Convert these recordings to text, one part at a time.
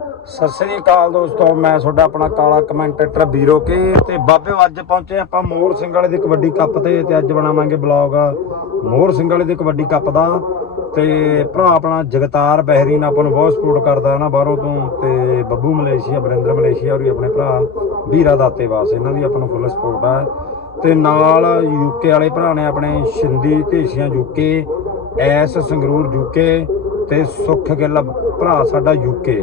ਸਤਿ ਸ੍ਰੀ ਅਕਾਲ ਦੋਸਤੋ, ਮੈਂ ਤੁਹਾਡਾ ਆਪਣਾ ਕਾਲਾ ਕਮੈਂਟੇਟਰ ਬੀਰੋ ਕੇ ਤੇ ਬਾਬੇ ਅੱਜ ਪਹੁੰਚੇ ਆਪਾਂ ਮੋਹਰ ਸਿੰਘ ਵਾਲੇ ਦੇ ਕਬੱਡੀ ਕੱਪ ਤੇ ਤੇ ਅੱਜ ਬਣਾਵਾਂਗੇ ਬਲੌਗ ਮੋਹਰ ਸਿੰਘ ਵਾਲੇ ਦੇ ਕਬੱਡੀ ਕੱਪ ਦਾ ਤੇ ਭਰਾ ਆਪਣਾ ਜਗਤਾਰ ਬਹਿਰੀਨ ਆਪਾਂ ਨੂੰ ਬਹੁਤ ਸਪੋਰਟ ਕਰਦਾ ਹੈ ਨਾ ਬਾਹਰੋਂ ਤੋਂ ਤੇ ਬੱਬੂ ਮਲੇਸ਼ੀਆ ਬਰਿੰਦਰ ਮਲੇਸ਼ੀਆ ਔਰ ਵੀ ਆਪਣੇ ਭਰਾ ਵੀਰਾ ਦਾਤੇ ਵਾਸ, ਇਹਨਾਂ ਦੀ ਆਪਾਂ ਨੂੰ ਫੁੱਲ ਸਪੋਰਟ ਹੈ ਤੇ ਨਾਲ ਯੂਕੇ ਵਾਲੇ ਭਰਾ ਨੇ ਆਪਣੇ Shindi Dhesian UK S Sangrur UK ਤੇ ਸੁੱਖ ਗਿੱਲ ਭਰਾ ਸਾਡਾ ਯੂਕੇ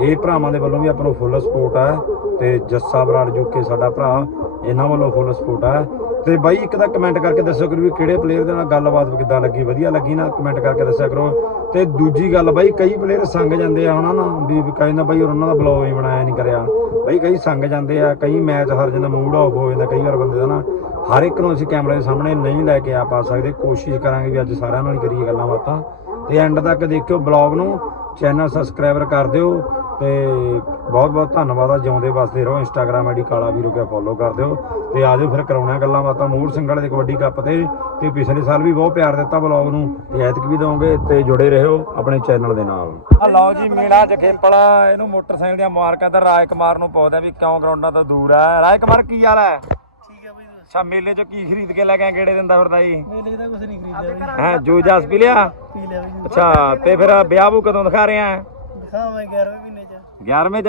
ਇਹ ਭਰਾਵਾਂ ਦੇ ਵੱਲੋਂ ਵੀ ਆਪਾਂ ਨੂੰ ਫੁੱਲ ਸਪੋਰਟ ਹੈ ਤੇ ਜੱਸਾ ਬਰਾੜ ਜੋ ਕਿ ਸਾਡਾ ਭਰਾ, ਇਹਨਾਂ ਵੱਲੋਂ ਫੁੱਲ ਸਪੋਰਟ ਹੈ ਤੇ ਬਾਈ, ਇੱਕ ਤਾਂ ਕਮੈਂਟ ਕਰਕੇ ਦੱਸੋ ਕਰੋ ਵੀ ਕਿਹੜੇ ਪਲੇਅਰ ਦੇ ਨਾਲ ਗੱਲਬਾਤ ਕਿੱਦਾਂ ਲੱਗੀ? ਵਧੀਆ ਲੱਗੀ ਨਾ? ਕਮੈਂਟ ਕਰਕੇ ਦੱਸਿਆ ਕਰੋ। ਤੇ ਦੂਜੀ ਗੱਲ ਬਾਈ, ਕਈ ਪਲੇਅਰ ਸੰਗ ਜਾਂਦੇ ਆ ਹਨਾ ਨਾ, ਵੀ ਕਹਿੰਦਾ ਬਾਈ ਉਹਨਾਂ ਦਾ ਬਲੌਗ ਹੀ ਬਣਾਇਆ ਨਹੀਂ ਕਰਿਆ। ਬਾਈ, ਕਈ ਸੰਗ ਜਾਂਦੇ ਆ, ਕਈ ਮੈਚ ਹਾਰ ਜਾਂਦਾ ਮੂਡ ਆਫ ਹੋ ਜਾਂਦਾ ਕਈ ਵਾਰ ਬੰਦੇ ਦਾ ਨਾ। ਹਰ ਇੱਕ ਨੂੰ ਅਸੀਂ ਕੈਮਰੇ ਦੇ ਸਾਹਮਣੇ ਨਹੀਂ ਲੈ ਕੇ ਆ ਪਾ ਸਕਦੇ। ਕੋਸ਼ਿਸ਼ ਕਰਾਂਗੇ ਵੀ ਅੱਜ ਸਾਰਿਆਂ ਨਾਲ ਹੀ ਕਰੀਏ ਗੱਲਾਂ ਬਾਤਾਂ। ਤੇ ਐਂਡ ਤੱਕ ਦੇਖਿਓ ਬਲੌਗ ਨੂੰ। ਚੈਨਲ ਸਬਸਕ੍ਰਾਈਬਰ ਕਰ ਦਿਓ। ਤੇ ਬਹੁਤ ਬਹੁਤ ਧੰਨਵਾਦ ਆ ਜਿਉਂਦੇ ਵਸਦੇ ਰਹੋ। ਇੰਸਟਾਗ੍ਰam ਆਈਡੀ ਕਾਲਾ ਵੀਰੋ ਕੇ ਫੋਲੋ ਕਰ ਦਿਓ। ਤੇ ਆਜੋ ਫਿਰ ਕਰਾਉਣਾ ਗੱਲਾਂ ਬਾਤਾਂ। ਮੂਰ ਸਿੰਘਾਂ ਦੇ ਕਬੱਡੀ ਕੱਪ ਤੇ ਤੇ ਪਿਛਲੇ ਸਾਲ ਵੀ ਬਹੁਤ ਪਿਆਰ ਦਿੱਤਾ ਬਲੌਗ ਨੂੰ। ਤੇ ਐਤਕ ਵੀ ਦਵੋਗੇ ਤੇ ਜੁੜੇ ਰਹੋ ਆਪਣੇ ਚੈਨਲ ਦੇ ਨਾਲ। ਆ ਲਓ ਜੀ ਮੀਣਾ ਜਖੇਪਲ ਇਹਨੂੰ ਮੋਟਰਸਾਈਕਲ ਦੀਆਂ ਮਾਰਕਾਂ ਦਾ ਰਾਜ ਕੁਮਾਰ ਨੂੰ ਪੁੱਛਦਾ ਵੀ ਕਿਉਂ ਗਰਾਊਂਡਾਂ ਤੋਂ ਦੂਰ ਆ। ਰਾਜ ਕੁਮਾਰ ਕੀ ਹਾਲ ਹੈ ਠੀਕ ਹੈ ਬਈ। ਅੱਛਾ ਮੇਲੇ ਚੋਂ ਕੀ ਖਰੀਦ ਕੇ ਲੈ ਕੇ ਕਿਹੜੇ ਦਿੰਦਾ ਫਿਰਦਾ ਜੀ? ਮੇਲੇ ਦਾ ਕੁਝ ਨਹੀਂ ਖਰੀਦਿਆ ਹੈ ਜੂਸ ਜਾਸ ਪੀ ਲਿਆ? ਪੀ ਲਿਆ ਬਈ ਅੱਛਾ ਤੇ ਫਿਰ ਵਿਆਹ ਵੂ ਕਦੋਂ ਦਿਖਾ ਰਹੇ ਆ? ਦਿਖਾਵਾਂ 11ਵੇਂ ਮਹੀਨੇ 11ਵੇਂ ਚ?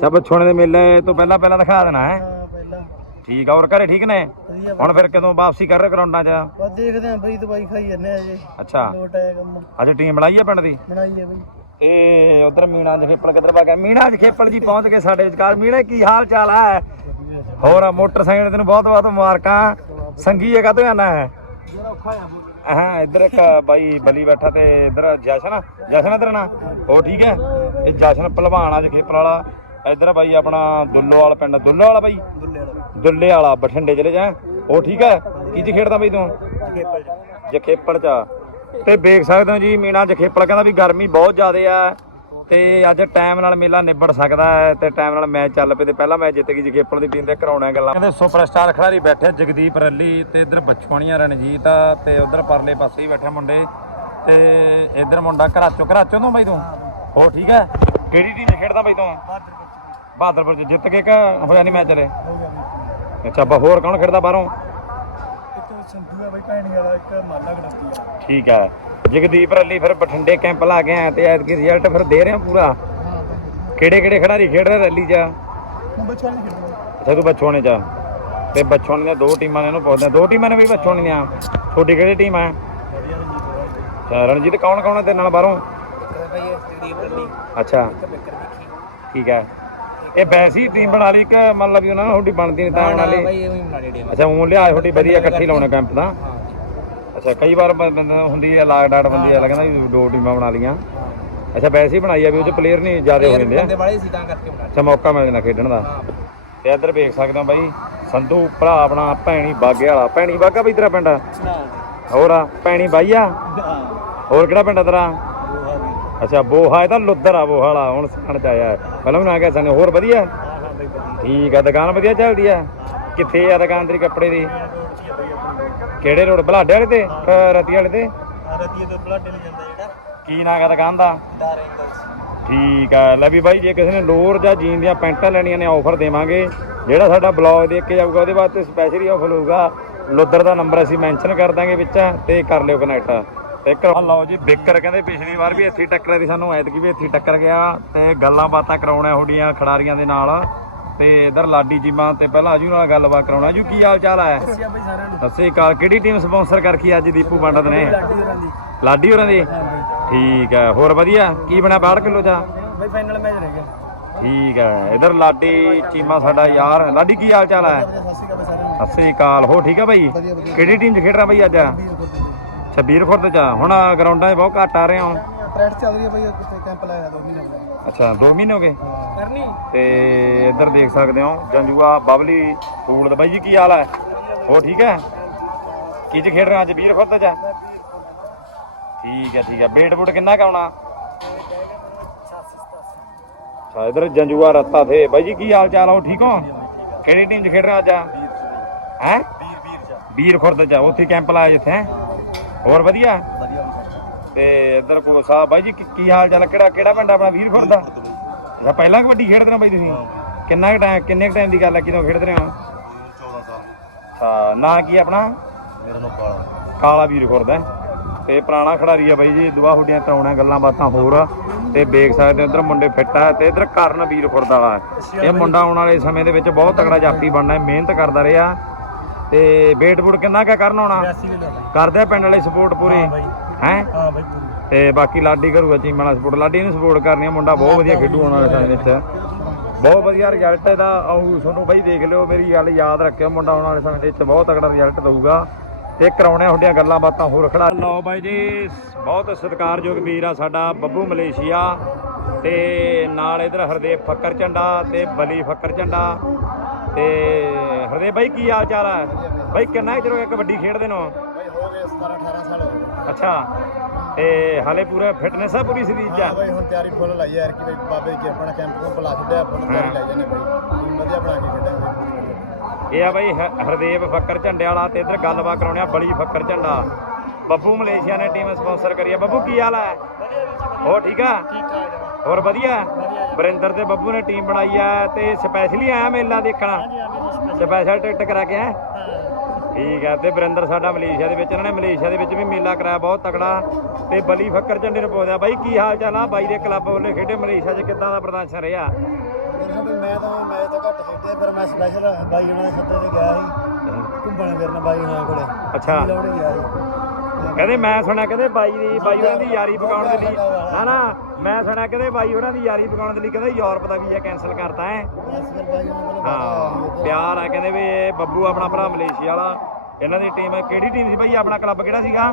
ਸਭ ਛੋਣੇ ਦੇ ਮੇਲੇ ਤੋਂ ਪਹਿਲਾਂ ਪਹਿਲਾਂ ਦਿਖਾ ਦੇਣਾ ਹੈ? ਹਾਂ ਪਹਿਲਾਂ। ਠੀਕ ਆ ਹੋਰ ਘਰੇ ਠੀਕ ਨੇ? ਵਧੀਆ ਹੁਣ ਫਿਰ ਕਦੋਂ ਵਾਪਸੀ ਕਰ ਰਹੇ ਗਰਾਊਂਡਾਂ 'ਚ? ਬਸ ਦੇਖਦੇ ਆਂ ਬਈ ਦਵਾਈ ਖਾਈ ਜੰਨੇ ਅਜੇ। ਅੱਛਾ। ਲੋਟ ਆਇਆ ਕੰਮ ਅੱਜ ਟੀਮ ਬਣਾਈ ਆ ਪਿੰਡ ਦੀ? ਬਣਾਈ ਹੈ ਬਈ। ਇਹ ਉਧਰ ਮੀਣਾ ਜਖੇਪਲ ਕਿੱਧਰ ਭਾ ਗਿਆ? ਮੀਣਾ ਜਖੇਪਲ ਜੀ ਪਹੁੰਚ ਗਏ ਸਾਡੇ ਵਿਚਕਾਰ। ਮੀਣਾ ਕੀ ਹਾਲ ਚਾਲ ਹੈ? ਹੋਰ ਮੋਟਰਸਾਈਕਲ ਤੈਨੂੰ ਬਹੁਤ ਬਹੁਤ ਮੁਬਾਰਕਾਂ। ਸੰਗੀ ਜਗ੍ਹਾ ਤੋਂ ਆਣਾ ਹੈ ਜਿਹੜਾ ਔਖਾ ਆ। ਬੋਲ ਹਾਂ ਇੱਧਰ ਇੱਕ ਬਾਈ ਬਲੀ ਬੈਠਾ ਤੇ ਇੱਧਰ ਜਸ਼ਨ ਜਸ਼ਨ ਇੱਧਰ ਨਾ। ਉਹ ਠੀਕ ਹੈ? ਇਹ ਜਸ਼ਨ ਪਹਿਲਵਾਨ ਆ ਜਖੇਪਲ ਵਾਲਾ। ਇੱਧਰ ਬਾਈ ਆਪਣਾ ਦੁੱਲੋ ਵਾਲਾ ਪਿੰਡ ਦੁੱਲੋ ਵਾਲਾ ਬਾਈ? ਦੁੱਲੇ ਵਾਲਾ ਬਠਿੰਡੇ ਜ਼ਿਲ੍ਹੇ 'ਚ ਹੈ। ਉਹ ਠੀਕ ਹੈ? ਕੀ ਚ ਖੇਡਦਾ ਬਈ ਤੂੰ? ਜਗੇਪਲ ਚ। ਤੇ ਦੇਖ ਸਕਦੇ ਹੋ ਜੀ ਮੀਨਾ ਜਖੇਪਲ ਕਹਿੰਦਾ ਵੀ ਗਰਮੀ ਬਹੁਤ ਜ਼ਿਆਦੇ ਆ। ਤੇ ਅੱਜ ਟਾਈਮ ਨਾਲ ਮੇਲਾ ਨਿਬੜ ਸਕਦਾ ਹੈ ਤੇ ਟਾਈਮ ਨਾਲ ਮੈਚ ਚੱਲ ਪਏ ਤੇ ਪਹਿਲਾ ਮੈਚ ਜਿੱਤ ਗਈ ਜਖੇਪਲ ਦੀ ਟੀਮ ਦੇ ਕਰਾਉਣਾ ਗੱਲਾਂ। ਕਹਿੰਦੇ ਸੁਪਰਸਟਾਰ ਖਿਡਾਰੀ ਬੈਠੇ ਜਗਦੀਪ ਰੱਲੀ ਤੇ ਇੱਧਰ ਬਚਵਾਣੀਆਂ ਰਣਜੀਤ ਆ ਤੇ ਉਧਰ ਪਰਲੇ ਪਾਸੇ ਹੀ ਬੈਠੇ ਮੁੰਡੇ ਤੇ ਇੱਧਰ ਮੁੰਡਾ ਘਰਾਚੋ। ਘਰਾਚੋ ਤੋਂ ਬਾਈ ਤੂੰ? ਹੋ ਠੀਕ ਹੈ? ਕਿਹੜੀ ਟੀਮ ਖੇਡਦਾ ਬਾਈ ਤੂੰ? ਬਹਾਦਰਪੁਰ 'ਚ। ਜਿੱਤ ਕੇ ਕਿ ਹੋਇਆ ਨਹੀਂ ਮੈਚ ਰੇ ਅੱਛਾ ਬਾ ਹੋਰ ਕੌਣ ਖੇਡਦਾ ਬਾਹਰੋਂ? ਸੰਧੂ ਹੈ ਬਈ ਭੈਣੀ ਵਾਲਾ ਇੱਕ ਮਾਲਾ ਗੜਸਤੀ ਆ। ਠੀਕ ਹੈ ਜਗਦੀਪ ਰੱਲੀ ਫਿਰ ਬਠਿੰਡੇ ਕੈਂਪ ਲਾ ਕੇ ਆਇਆ ਤੇ ਐਤਕੀ ਰਿਜ਼ਲਟ ਫਿਰ ਦੇ ਰਿਹਾ ਪੂਰਾ? ਕਿਹੜੇ ਕਿਹੜੇ ਖਿਡਾਰੀ ਖੇਡ ਰਹੇ ਰੈਲੀ 'ਚ? ਹੁਣ ਬੱਚਾ ਨਹੀਂ ਖੇਡਦਾ। ਅੱਛਾ ਤੂੰ ਬਚੋਣੇ 'ਚ ਤੇ ਬਚੋਣੇ ਦੀਆਂ ਦੋ ਟੀਮਾਂ ਨੇ ਇਹਨੂੰ ਪੁੱਛਦੇ ਦੋ ਟੀਮਾਂ ਨੇ ਵੀ ਬਚੋਣੇ ਦੀਆਂ ਤੁਹਾਡੀ ਕਿਹੜੀ ਟੀਮ ਹੈ ਵਧੀਆ ਰਣਜੀਤ ਅੱਛਾ ਰਣਜੀਤ ਕੌਣ ਕੌਣ ਹੈ ਤੇਰੇ ਨਾਲ ਬਾਹਰੋਂ? ਬਈ ਜਗਦੀਪ ਰੱਲੀ। ਅੱਛਾ। ਠੀਕ ਹੈ ਇਹ ਵੈਸੀ ਟੀਮ ਬਣਾ ਲਈ ਕਿ ਮਤਲਬ ਵੀ ਉਹਨਾਂ ਨਾਲ ਤੁਹਾਡੀ ਬਣਦੀ ਨਹੀਂ ਤਾਂ ਬਣਾ ਲਈ? ਬਈ ਇਹ ਵੀ ਬਣਾ ਲਈ ਟੀਮ ਅੱਛਾ ਉਹ ਲਿਆ ਤੁਹਾਡੀ ਵਧੀਆ ਇਕੱਠੀ ਲਾਉਣੇ ਕੈਂਪ ਦਾ ਹਾਂ। ਅੱਛਾ ਕਈ ਵਾਰ ਬੰਦਾ ਹੁੰਦੀ ਹੈ ਲਾਗ ਡਾਟ ਬੰਦੀ ਆ ਲੱਗਦਾ ਵੀ ਦੋ ਟੀਮਾਂ ਬਣਾ ਲੀਆਂ ਅੱਛਾ ਵੈਸੇ ਹੀ ਬਣਾਈ ਆ ਵੀ ਉਹ ਚ ਪਲੇਅਰ ਨਹੀਂ ਜ਼ਿਆਦਾ ਹੋ ਜਾਂਦੇ ਆ। ਬੰਦੇ ਵਾਲੇ ਸੀ ਤਾਂ ਕਰਕੇ ਬਣਾ ਅੱਛਾ ਮੌਕਾ ਮਿਲ ਜਾਂਦਾ ਖੇਡਣ ਦਾ। ਹਾਂ। ਤੇ ਇੱਧਰ ਵੇਖ ਸਕਦੇ ਹੋ ਬਾਈ ਸੰਧੂ ਭਰਾ ਆਪਣਾ ਭੈਣੀ ਬਾਗੇ ਵਾਲਾ। ਭੈਣੀ ਬਾਗਾ ਵੀ ਤੇਰਾ ਪਿੰਡ? ਹੋਰ ਆ ਭੈਣੀ ਬਾਈ ਆ? ਹਾਂ ਹੋਰ ਕਿਹੜਾ ਪਿੰਡ ਆ ਤੇਰਾ? ਅੱਛਾ, ਬੋਹਾ, ਇਹ ਤਾਂ ਲੁੱਦਰ ਆ ਬੋਹਾ ਵਾਲਾ, ਹੁਣ ਸਣ ਚ ਆਇਆ। ਪਹਿਲਾਂ ਵੀ ਨਾ ਗਿਆ ਸਨ ਹੋਰ ਵਧੀਆ? ਠੀਕ ਆ, ਦੁਕਾਨ ਵਧੀਆ ਚੱਲਦੀ ਆ? ਕਿੱਥੇ ਆ ਦੁਕਾਨ ਤੇਰੀ ਕੱਪੜੇ ਦੀ? ਕਿਹੜੇ ਰੋਡ, ਬਲਾਡੇ ਵਾਲੇ ਤੇ? ਰਤੀ ਵਾਲੇ ਤੇ? ਆ ਤੋਂ ਬਲਾਡੇ ਨੂੰ ਜਾਂਦਾ ਜਿਹੜਾ ਕੀ ਨਾਂ ਗਾ ਦੁਕਾਨ ਦਾ? ਠੀਕ ਆ, ਲੈ ਵੀ ਬਾਈ, ਜੇ ਕਿਸੇ ਨੇ ਲੋਰ ਜਾਂ ਜੀਨ ਦੀਆਂ ਪੈਂਟਾਂ ਲੈਣੀਆਂ ਨੇ, ਆਫਰ ਦੇਵਾਂਗੇ। ਜਿਹੜਾ ਸਾਡਾ ਬਲੌਗ ਦੇਖ ਕੇ ਜਾਊਗਾ, ਉਹਦੇ ਵਾਸਤੇ ਸਪੈਸ਼ਲੀ ਆਫਰ ਹੋਊਗਾ। ਲੁੱਧਰ ਦਾ ਨੰਬਰ ਅਸੀਂ ਮੈਂਸ਼ਨ ਕਰ ਦਾਂਗੇ ਵਿੱਚ, ਤੇ ਕਰ ਲਿਓ ਕਨੈਕਟ ਤੇ ਕਰਵਾ ਲਓ ਜੀ ਬਿੱਕਰ ਕਹਿੰਦੇ ਪਿਛਲੀ ਵਾਰ ਵੀ ਇੱਥੇ ਹੀ ਟੱਕਰਿਆ ਸੀ ਸਾਨੂੰ ਐਤਕੀ ਵੀ ਇੱਥੇ ਹੀ ਟੱਕਰ ਗਿਆ ਤੇ ਗੱਲਾਂ ਬਾਤਾਂ ਕਰਾਉਣਾ ਤੁਹਾਡੀਆਂ ਖਿਡਾਰੀਆਂ ਦੇ ਨਾਲ ਤੇ ਇਧਰ ਲਾਡੀ ਜੀਮਾ ਤੇ ਪਹਿਲਾਂ ਆਜੂ ਨਾਲ ਗੱਲਬਾਤ ਕਰਾਉਣਾ। ਆਜੂ ਕੀ ਹਾਲ ਚਾਲ ਹੈ ਅਸੀਂ ਆ ਬਈ ਸਾਰਿਆਂ ਨੂੰ। ਸਤਿ ਸ੍ਰੀ ਅਕਾਲ। ਕਿਹੜੀ ਟੀਮ ਸਪਾਂਸਰ ਕਰਖੀ ਅੱਜ ਦੀਪੂ ਪੰਡਤ ਨੇ? ਲਾਡੀ ਹੋਰਾਂ ਦੀ। ਦੀ? ਠੀਕ ਹੈ ਹੋਰ ਵਧੀਆ? ਕੀ ਬਣਿਆ 62 ਕਿਲੋ ਚ? ਬਈ ਫਾਈਨਲ ਮੈਚ ਰਹਿ ਗਿਆ। ਠੀਕ ਹੈ ਇਧਰ ਲਾਡੀ ਚੀਮਾ ਸਾਡਾ ਯਾਰ। ਲਾਡੀ ਕੀ ਹਾਲ ਚਾਲ ਹੈ ਸਤਿ ਸ਼੍ਰੀ ਅਕਾਲ ਹੋ ਠੀਕ ਹੈ ਵਧੀਆ ਕਿਹੜੀ ਟੀਮ 'ਚ ਖੇਡ ਰਿਹਾ ਬਾਈ ਅੱਜ? ਛਬੀਰ ਖੁਰਦ 'ਚ ਹੁਣ ਗਰਾਊਂਡਾਂ 'ਚ ਬਹੁਤ ਘੱਟ ਆ ਰਹੇ ਹੋ ਪ੍ਰੈਕਟਿਸ ਚੱਲ ਰਹੀ ਹੈ ਬਈ ਕਿਤੇ ਕੈਂਪ ਲਾਇਆ ਦੋ ਮਹੀਨੇ ਹੋ ਗਏ ਅੱਛਾ 2 ਮਹੀਨੇ ਹੋ ਗਏ ਕਰਨੀ ਤੇ ਇੱਧਰ ਦੇਖ ਸਕਦੇ ਹੋ ਜੰਜੂਆ ਬਬਲੀ ਫੂਲ ਦਾ ਬਾਈ ਜੀ ਕੀ ਹਾਲ ਹੈ ਹੋ ਠੀਕ ਹੈ ਕੀ 'ਚ ਖੇਡ ਰਹੇ ਹੋ ਅੱਜ ਵੀਰ ਖੁਰਦ 'ਚ ਠੀਕ ਹੈ ਠੀਕ ਹੈ ਬੇਟ ਬੂਟ ਕਿੰਨਾ ਕਾਉਣਾ ਅੱਛਾ ਇਧਰ ਜੰਜੂਆ ਰੱਤਾ ਥੇ ਬਾਈ ਜੀ ਕੀ ਹਾਲ ਚਾਲ ਹੋ ਠੀਕ ਹੋ ਕਿਹੜੀ ਟੀਮ 'ਚ ਖੇਡ ਰਹੇ ਹੋ ਅੱਜ ਹੈ ਵੀਰ ਵੀਰ ਚ ਵੀਰ ਖੁਰਦ 'ਚ ਉੱਥੇ ਕੈਂਪ ਲਾਇਆ ਜਿੱਥੇ ਹੈਂ? ਹੋਰ ਵਧੀਆ? ਵਧੀਆ ਤੇ ਇੱਧਰ ਕੋ ਸਾਹਿਬ ਬਾਈ ਜੀ ਕੀ- ਕੀ ਹਾਲ ਚਾਲ ਕਿਹੜਾ ਕਿਹੜਾ ਪਿੰਡ ਆਪਣਾ? ਵੀਰ ਖੁਰਦ ਦਾ ਜਾਂ। ਪਹਿਲਾਂ ਕਬੱਡੀ ਖੇਡਦੇ ਹੋ ਬਾਈ ਤੁਸੀਂ? ਕਿੰਨਾ ਕੁ ਟਾਈਮ ਕਿੰਨੇ ਕੁ ਟਾਈਮ ਦੀ ਗੱਲ ਹੈ ਕਿਦੋਂ ਖੇਡਦੇ ਰਹੇ ਹੋ? 14 ਸਾਲ ਅੱਛਾ ਨਾਂ ਕੀ ਆਪਣਾ? ਮੇਰਾ ਨਾਮ ਕਾਲਾ। ਕਾਲਾ ਵੀਰ ਖੁਰਦਾ ਤੇ ਪੁਰਾਣਾ ਖਿਡਾਰੀ ਆ ਬਾਈ ਜੀ ਦੁਆ ਹੁੱਡੀਆਂ ਕਰਾਉਣਾ ਗੱਲਾਂ ਬਾਤਾਂ ਹੋਰ। ਆ। ਤੇ ਵੇਖ ਸਕਦੇ ਹੋ ਇੱਧਰ ਮੁੰਡੇ ਫਿੱਟ ਆ ਤੇ ਇੱਧਰ ਕਰਨ ਵੀਰ ਖੁਰਦਾ ਵਾਲਾ। ਇਹ ਮੁੰਡਾ ਆਉਣ ਵਾਲੇ ਸਮੇਂ ਦੇ ਵਿੱਚ ਬਹੁਤ ਤਕੜਾ ਜਾਫੀ ਬਣਨਾ ਹੈ ਮਿਹਨਤ ਕਰਦਾ ਰਿਹਾ। ਤੇ ਵੇਟ ਬੁੱਟ ਕਿੰਨਾ ਕਾ ਕਰਨ ਆਉਣਾ? 82 ਨੇ ਲਿਆ ਕਰਦੇ ਆ ਪਿੰਡ ਵਾਲੇ ਸਪੋਰਟ ਪੂਰੀ? ਹਾਂ ਬਾਈ। ਹੈ? ਹਾਂ ਬਾਈ ਪੂਰੀ। ਤੇ ਬਾਕੀ ਲਾਡੀ ਕਰੂਗਾ ਚੀਮ ਵਾਲਾ ਸਪੋਰਟ ਲਾਡੀ ਨੂੰ ਸਪੋਰਟ ਕਰਨੀ ਆ ਮੁੰਡਾ ਬਹੁਤ ਵਧੀਆ ਖੇਡੂ ਆਉਣ ਵਾਲੇ ਸਮੇਂ ਵਿੱਚ ਬਹੁਤ ਵਧੀਆ ਰਿਜ਼ਲਟ ਇਹਦਾ। ਆਊ ਤੁਹਾਨੂੰ ਬਾਈ ਦੇਖ ਲਿਓ ਮੇਰੀ ਗੱਲ ਯਾਦ ਰੱਖਿਓ ਮੁੰਡਾ ਆਉਣ ਵਾਲੇ ਸਮੇਂ ਦੇ ਵਿੱਚ ਬਹੁਤ ਤਕੜਾ ਰਿਜ਼ਲਟ ਦਊਗਾ। ਤੇ ਕਰਾਉਣੇ ਹੁੰਦੀਆਂ ਗੱਲਾਂ ਬਾਤਾਂ ਹੋਰ ਖੜਾ। ਲਓ ਬਾਈ ਜੀ ਬਹੁਤ ਸਤਿਕਾਰਯੋਗ ਵੀਰ ਆ ਸਾਡਾ ਬੱਬੂ ਮਲੇਸ਼ੀਆ। ਤੇ ਨਾਲ ਇਧਰ ਹਰਦੇਵ ਫੱਕਰ ਝੰਡਾ ਤੇ ਬਲੀ ਫੱਕਰ ਝੰਡਾ। ਤੇ ਹਰਦੇਵ ਬਾਈ ਕੀ ਹਾਲ ਚਾਲ ਹੈ ਬਾਈ ਕਿੰਨਾ ਚਿਰ ਹੋ ਗਿਆ ਕਬੱਡੀ ਖੇਡਦੇ ਨੂੰ? ਬਾਈ ਹੋ ਗਏ 17 18 ਸਾਲ ਹੋ ਗਏ। ਅੱਛਾ ਤੇ ਹਾਲੇ ਪੂਰਾ ਫਿਟਨੈਸ ਆ ਪੂਰੀ ਸਰੀਰ ਚ? ਹਾਂ ਬਾਈ ਹੁਣ ਤਿਆਰੀ ਫੁੱਲ ਲਾਈ ਯਾਰ ਕਿ ਬਾਈ ਬਾਬੇ ਦੀ ਕਿਰਪਾ ਨਾਲ ਕੈਂਪ ਨੂੰ ਬੁਲਾ ਛੱਡਿਆ ਫੁੱਲ ਤਿਆਰੀ ਲਾਈ ਜਾਂਦੇ ਬਾਈ। ਟੀਮ ਵਧੀਆ ਬਣਾ ਕੇ ਖੇਡਾਂਗੇ। ਇਹ ਆ ਬਾਈ ਹਰਦੇਵ ਫੱਕਰ ਝੰਡੇ ਵਾਲਾ ਤੇ ਇਧਰ ਗੱਲਬਾਤ ਕਰਾਉਣੇ ਆ ਬਲੀ ਫੱਕਰ ਝੰਡਾ। ਬੱਬੂ ਮਲੇਸ਼ੀਆ ਨੇ ਟੀਮ ਸਪਾਂਸਰ ਕਰੀ ਆ। ਬੱਬੂ ਕੀ ਹਾਲ ਹੈ ਹੋ ਠੀਕ ਆ? ਠੀਕ ਠਾਕ ਹੋਰ ਵਧੀਆ। ਵਰਿੰਦਰ ਤੇ ਬੱਬੂ ਨੇ ਟੀਮ ਬਣਾਈ ਆ ਤੇ ਸਪੈਸ਼ਲੀ ਆਇਆ ਮੇਲਾ ਦੇਖਣਾ। ਸਪੈਸ਼ਲ ਟਿਕਟ ਕਰਾ ਕੇ ਆਇਆ। ਠੀਕ ਆ ਤੇ ਵਰਿੰਦਰ ਸਾਡਾ ਮਲੇਸ਼ੀਆ ਦੇ ਵਿੱਚ ਇਹਨਾਂ ਨੇ ਮਲੇਸ਼ੀਆ ਦੇ ਵਿੱਚ ਵੀ ਮੇਲਾ ਕਰਾਇਆ ਬਹੁਤ ਤਕੜਾ। ਤੇ ਬਲੀ ਫੱਕਰ ਝੰਡੇ ਨੂੰ ਪਾਉਂਦਾ ਬਾਈ ਕੀ ਹਾਲ ਚਾਲ ਆ? ਬਾਈ ਦੇ ਕਲੱਬ ਵੱਲੋਂ ਖੇਡੇ ਮਲੇਸ਼ੀਆ 'ਚ ਕਿੱਦਾਂ ਦਾ ਪ੍ਰਦਰਸ਼ਨ ਰਿਹਾ? ਮੈਂ ਤਾਂ ਮੈਂ ਤਾਂ ਘੱਟ ਖੇਡਿਆ ਪਰ ਮੈਂ ਸਪੈਸ਼ਲ ਬਾਈ ਉਹਨਾਂ ਦੇ ਸੱਦੇ ਤੇ ਗਿਆ ਸੀ। ਘੁੰਮਣ ਫਿਰਨ ਬਾਈ ਉਹਨਾਂ ਕੋਲੇ। ਅੱਛਾ। ਲਾਉਣੇ ਗਿਆ ਸੀ। ਕਹਿੰਦੇ ਮੈਂ ਸੁਣਿਆ ਕਹਿੰਦੇ ਬਾਈ ਦੀ ਬਾਈ ਉਹਨਾਂ ਦੀ ਯਾਰੀ ਪਕਾਉਣ ਦੇ ਲਈ। ਨਾ ਨਾ ਮੈਂ ਸੁਣਿਆ ਕਹਿੰਦੇ ਬਾਈ ਉਹਨਾਂ ਦੀ ਯਾਰੀ ਪਕਾਉਣ ਦੇ ਲਈ ਕਹਿੰਦੇ ਯੂਰਪ ਦਾ ਵੀਜ਼ਾ ਕੈਨਸਲ ਕਰਤਾ ਹੈ। ਹਾਂ ਪਿਆਰ ਆ ਕਹਿੰਦੇ ਵੀ ਇਹ ਬੱਬੂ ਆਪਣਾ ਭਰਾ ਮਲੇਸ਼ੀਆ ਵਾਲਾ। ਇਹਨਾਂ ਦੀ ਟੀਮ ਕਿਹੜੀ ਟੀਮ ਸੀ ਬਾਈ? ਆਪਣਾ ਕਲੱਬ ਕਿਹੜਾ ਸੀਗਾ?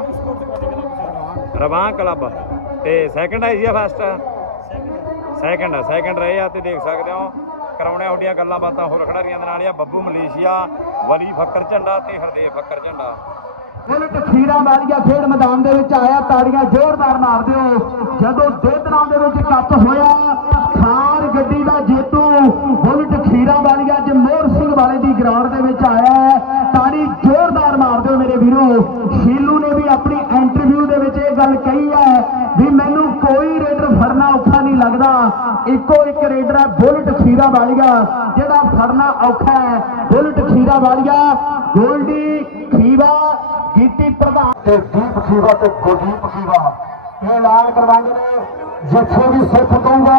ਰਵਾਂ ਕਲੱਬ ਤੇ ਸੈਕੰਡ ਆਈ ਸੀ ਫਸਟ ਸੈਕੰਡ ਸੈਕੰਡ ਰਹੇ ਆ ਤੇ ਦੇਖ ਸਕਦੇ ਹੋ ਕਰਾਉਣੇ ਉਹਦੀਆਂ ਗੱਲਾਂ ਬਾਤਾਂ ਹੋਰ ਖਿਡਾਰੀਆਂ ਦੇ ਨਾਲ ਆ। ਬੱਬੂ ਮਲੇਸ਼ੀਆ ਵਲੀ ਫੱਕਰ ਝੰਡਾ ਤੇ ਹਰਦੇਵ ਫੱਕਰ ਝੰਡਾ। ਬੁਲਟ ਖੀਰਾ ਵਾਲੀਆ ਖੇਡ ਮੈਦਾਨ ਦੇ ਵਿੱਚ ਆਇਆ ਤਾੜੀਆਂ ਜ਼ੋਰਦਾਰ ਮਾਰ ਦਿਓ ਜਦੋਂ ਦੇਦਰਾਂ ਦੇ ਵਿੱਚ ਕੱਪ ਹੋਇਆ, ਖਾਰ ਗੱਡੀ ਦਾ ਜੇਤੂ ਬੁਲਟ ਖੀਰਾ ਵਾਲੀਆ ਅੱਜ ਸਿੰਘ ਵਾਲੇ ਦੀ ਗਰਾਊਂਡ ਦੇ ਵਿੱਚ ਆਇਆ ਹੈ। ਤਾੜੀ ਜ਼ੋਰਦਾਰ ਮਾਰ ਦਿਓ ਮੇਰੇ ਵੀਰੋ। ਸ਼ੀਲੂ ਨੇ ਵੀ ਆਪਣੀ ਇੰਟਰਵਿਊ ਦੇ ਵਿੱਚ ਇਹ ਗੱਲ ਕਹੀ ਹੈ ਵੀ ਮੈਨੂੰ ਕੋਈ ਰੇਡਰ ਫੜਨਾ ਔਖਾ ਨਹੀਂ ਲੱਗਦਾ। ਇੱਕੋ ਇੱਕ ਰੇਡਰ ਹੈ ਬੁਲਟ ਖੀਰਾ ਵਾਲੀਆ ਜਿਹੜਾ ਫੜਨਾ ਔਖਾ ਹੈ। ਬੁਲਟ ਖੀਰਾ ਵਾਲੀਆ, ਗੋਲਡੀ ਖੀਵਾ ਖੀਵਾ ਤੇ ਗੁਰਦੀਪ ਖੀਵਾ ਇਹ ਐਲਾਨ ਕਰਵਾਉਂਦੇ ਨੇ ਜਿੱਥੇ ਵੀ ਸਿੱਖ ਦਊਗਾ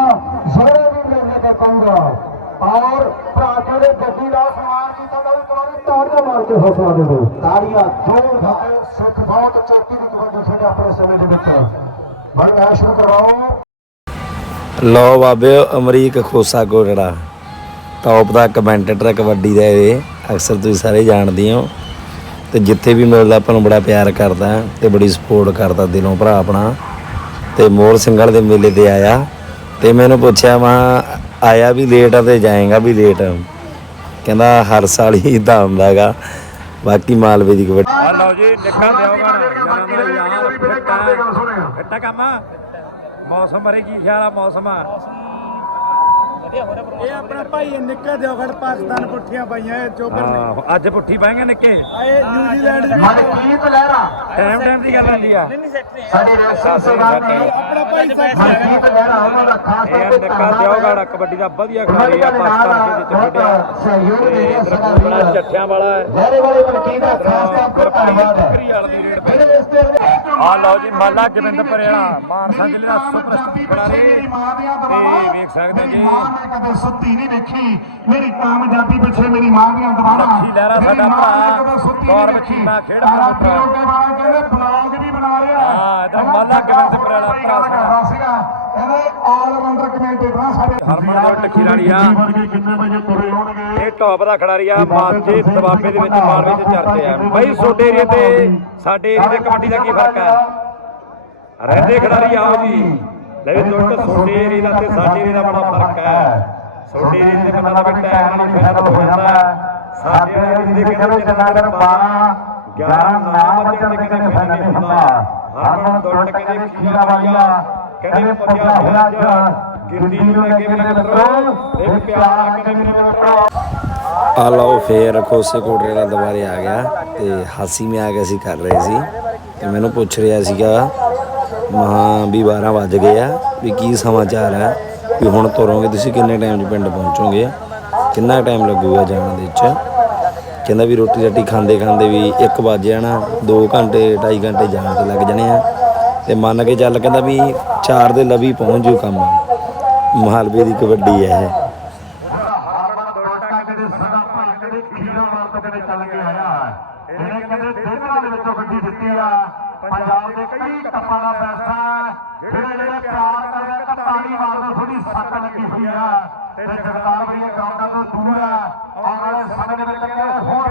ਜਿਹੜੇ ਵੀ ਮੇਲੇ ਤੇ ਪੰਗ ਔਰ ਭਰਾ ਜਿਹੜੇ ਗੱਡੀ ਦਾ ਸਮਾਨ ਕੀਤਾ ਤਾਂ ਇੱਕ ਵਾਰੀ ਤਾੜੀਆਂ ਮਾਰ ਕੇ ਹੌਸਲਾ ਦੇ ਦਿਓ। ਤਾੜੀਆਂ। ਜ਼ੋਰਦਾਰ ਸਿੱਖ ਬਹੁਤ ਚੋਟੀ ਦੀ ਕਬੱਡੀ ਖੇਡ ਆਪਣੇ ਸਮੇਂ ਦੇ ਵਿੱਚ। ਬੜਾ ਐਸ਼ ਨੂੰ ਕਰਵਾਓ। ਲੋ ਬਾਬੇ ਅਮਰੀਕ ਖੋਸਾ ਕੋਟੜਾ। ਟੌਪ ਦਾ ਕਮੈਂਟੇਟਰ ਕਬੱਡੀ ਦਾ ਇਹ। ਅਕਸਰ ਤੁਸੀਂ ਸਾਰੇ ਜਾਣਦੇ ਹੋ। ਤੇ ਜਿੱਥੇ ਵੀ ਮਿਲਦਾ ਆਪਾਂ ਨੂੰ ਬੜਾ ਪਿਆਰ ਕਰਦਾ ਤੇ ਬੜੀ ਸਪੋਰਟ ਕਰਦਾ ਦਿਲੋਂ ਭਰਾ ਆਪਣਾ। ਤੇ ਮੋਰ ਸਿੰਘਲ ਦੇ ਮੇਲੇ ਤੇ ਆਇਆ ਤੇ ਮੈਨੂੰ ਪੁੱਛਿਆ ਮੈਂ ਆਇਆ ਵੀ ਲੇਟ ਆ ਤੇ ਜਾਏਗਾ ਵੀ ਲੇਟ ਕਹਿੰਦਾ ਹਰ ਸਾਲ ਹੀ ਇਦਾਂ ਹੁੰਦਾ ਹੈਗਾ। ਬਾਕੀ ਮਾਲਵੇ ਦੀ ਕਬੱਡੀ। ਆ ਲਓ ਜੀ ਨਿੱਕਾ ਦਿਓਗਣ ਯਾਰਾਂ ਦਾ ਯਾਰ ਫਿੱਟਾ ਫਿੱਟਾ ਕੰਮ ਆ? ਮੌਸਮ ਬਾਰੇ ਕੀ ਖਿਆਲ ਆ ਮੌਸਮ ਆ? ਇਹ ਆਪਣਾ ਭਾਈ ਨਿੱਕਾ ਦਿਓਗੜ ਪਾਕਿਸਤਾਨ ਪੁੱਠੀਆਂ ਪਾਈਆਂ ਇਹ ਚੋਬਰ ਨੇ। ਹਾਂ ਅੱਜ ਪੁੱਠੀ ਪਾਏਗਾ ਨਿੱਕੇ? ਆਏ ਨਿਊਜ਼ੀਲੈਂਡ ਦੀ ਮਨਕੀਤ ਲਹਿਰਾ ਟਾਈਮ ਟਾਈਮ ਦੀ ਗੱਲ ਆਂਦੀ ਆ। ਸਾਡੇ ਰੇਸਰ ਸੇਵਾ ਨੇ ਆਪਣਾ ਭਾਈ ਸਾਹਿਬ ਮਨਕੀਤ ਲਹਿਰਾ ਉਹਨਾਂ ਦਾ ਖਾਸ ਤੌਰ ਤੇ ਨਿੱਕਾ ਦਿਓਗੜ ਕਬੱਡੀ ਦਾ ਵਧੀਆ ਖਿਡਾਰੀ ਆ ਪਾਕਿਸਤਾਨ ਦੇ ਵਿੱਚ ਖੇਡਿਆ ਸਹਿਯੋਗ ਦੇ ਰਿਹਾ ਸਾਡਾ ਵੀਰ ਚੱਠਿਆਂ ਵਾਲਾ ਹੈ। ਲਹਿਰੇ ਵਾਲੇ ਮਨਕੀਤ ਦਾ ਖਾਸ ਤੌਰ ਤੇ ਧੰਨਵਾਦ ਹੈ। ਦੀ ਦੇ ਆ ਲਓ ਜੀ ਮਾਲਾ ਗੋਬਿੰਦਪੁਰ ਵਾਲਾ ਮਾਨਸਾ ਜ਼ਿਲ੍ਹੇ ਦਾ ਸੁਪਰਸਟਾਰ ਖਿਡਾਰੀ। ਤੇ ਵੇਖ ਸਕਦੇ ਜੀ। ਮਾਂ ਨੇ ਕਦੇ ਸੁੱਤੀ ਨਹੀਂ ਵੇਖੀ ਮੇਰੀ ਕਾਮਯਾਬੀ ਪਿੱਛੇ ਮੇਰੀ ਮਾਂ ਦੀਆਂ ਦਵਾਵਾਂ ਲੱਖੀ ਲਹਿਰਾ ਸਾਡਾ ਭਰਾ, ਕਦੇ ਸੁੱਤੀ ਗੌਰਵ ਨਹੀਂ ਵੇਖੀ ਚੀਮਾ ਖੇਡ ਤਾਰਾ ਪ੍ਰਮੁੱਖ। ਪੀਓ ਕੇ ਵਾਲਾ ਕਹਿੰਦੇ ਬਲੌਗ ਵੀ ਬਣਾ ਰਿਹਾ। ਹਾਂ, ਇਹਦਾ ਮਾਲਾ ਆਪਣੀ ਗੱਲ ਭਰਾ ਕਰਦਾ ਸੀਗਾ। ਇਹਦੇ ਆਲ ਰਾਉਂਡਰ ਕਮੈਂਟੇਟਰ ਆ ਸਾਡੇ ਹਰਮਨਜੋਤ ਟੱਕੀ ਵਾਲੀ ਆ। ਵਰਗੇ ਕਿੰਨੇ ਵਜੇ ਤੁਰੇ ਹੋਣਗੇ ਇਹ ਟੌਪ ਦਾ ਖਿਡਾਰੀ ਆ ਮਾਝੇ ਦਬਾਬੇ ਦੇ ਵਿੱਚ ਮਾਲਵੇ ਚ ਚਰਚੇ ਆ। ਬਈ ਛੋਟੇ ਏਰੀਏ ਤੇ ਸਾਡੇ ਏਰੀਏ ਦੇ ਕਬੱਡੀ ਦਾ ਕੀ ਫ਼ਰਕ ਹੈ ਰਹਿੰਦੇ ਖਿਡਾਰੀ ਆਓ ਜੀ। ਲੈ ਵੀ ਦੋਸਤੋ ਛੋਟੇ ਏਰੀਏ ਦਾ ਤੇ ਸਾਡੇ ਏਰੀਏ ਦਾ ਬੜਾ ਫ਼ਰਕ ਹੈ ਛੋਟੇ ਏਰੀਏ ਦੇ ਬੰਦਾ ਦਾ ਟਾਈਮ ਨਾਲ ਫੈਸਲਾ ਹੋ ਜਾਂਦਾ। ਸਾਡੇ ਏਰੀਏ ਦੇ ਕਹਿੰਦੇ ਜਿੰਨਾ ਕਰ 12 11 ਨਾਮ ਦੇ ਕਹਿੰਦੇ ਫੈਸਲਾ ਹੁੰਦਾ। ਹਰਮਨ ਦੁੱਟ ਕਹਿੰਦੇ ਖੀਰਾ ਵਾਲੀਆ ਕਹਿੰਦੇ ਪੱਜਿਆ ਹੋਇਆ ਅੱਜ ਗਿਰਦੀ ਨੂੰ ਲੱਗੇ ਮੇਰੇ ਮਿੱਤਰੋ ਇਹ ਪਿਆਰਾ ਕਹਿੰਦੇ ਮੇਰੇ ਮਿੱਤਰੋ। ਆ ਲਓ ਫੇਰ ਖੋਸੇ ਕੋਟਰੇ ਦਾ ਦੁਬਾਰੇ ਆ ਗਿਆ ਤੇ ਹਾਸੀ ਮੇ ਆ ਕੇ ਅਸੀਂ ਕਰ ਰਹੇ ਸੀ ਤੇ ਮੈਨੂੰ ਪੁੱਛ ਰਿਹਾ ਸੀਗਾ ਮਹਾ ਵੀ 12 ਵੱਜ ਗਏ ਆ ਵੀ ਕੀ ਸਮਾਚਾਰ ਹੈ ਵੀ ਹੁਣ ਤੁਰੋਗੇ ਤੁਸੀਂ ਕਿੰਨੇ ਟਾਈਮ 'ਚ ਪਿੰਡ ਪਹੁੰਚੋਗੇ? ਕਿੰਨਾ ਟਾਈਮ ਲੱਗੂਗਾ ਜਾਣ ਦੇ ਵਿੱਚ? ਕਹਿੰਦਾ ਵੀ ਰੋਟੀ ਰਾਟੀ ਖਾਂਦੇ ਖਾਂਦੇ ਵੀ 1 ਵਜ ਜਾਣਾ 2 ਘੰਟੇ 2.5 ਘੰਟੇ ਜਾਣ ਤੇ ਲੱਗ ਜਾਣੇ ਆ। ਤੇ ਮੰਨ ਕੇ ਚੱਲ ਕਹਿੰਦਾ ਵੀ 4 ਦੇ ਲਵੀ ਪਹੁੰਚ ਜੂ ਕੰਮ। ਮਹਾਲਵੇ ਦੀ ਕਬੱਡੀ ਹੈ ਇਹ। ਪੰਜਾਬ ਦੇ ਕਈ ਕੱਪਾਂ ਦਾ ਪੈਸਾ ਜਿਹੜੇ ਜਿਹੜੇ ਪਿਆਰ ਕਰਦੇ ਤਾਂ ਮਾਰਦੇ ਥੋੜੀ ਸੱਟ ਲੱਗੀ ਹੋਈ ਆ ਤੇ ਜਗਤਾਰ ਬੜੀਆਂ ਗਰਾਊਂਡਾਂ ਤੋਂ ਦੂਰ ਆ। ਆਉਣ ਵਾਲੇ ਸਮੇਂ ਦੇ ਵਿੱਚ ਕਹਿੰਦੇ ਹੋਰ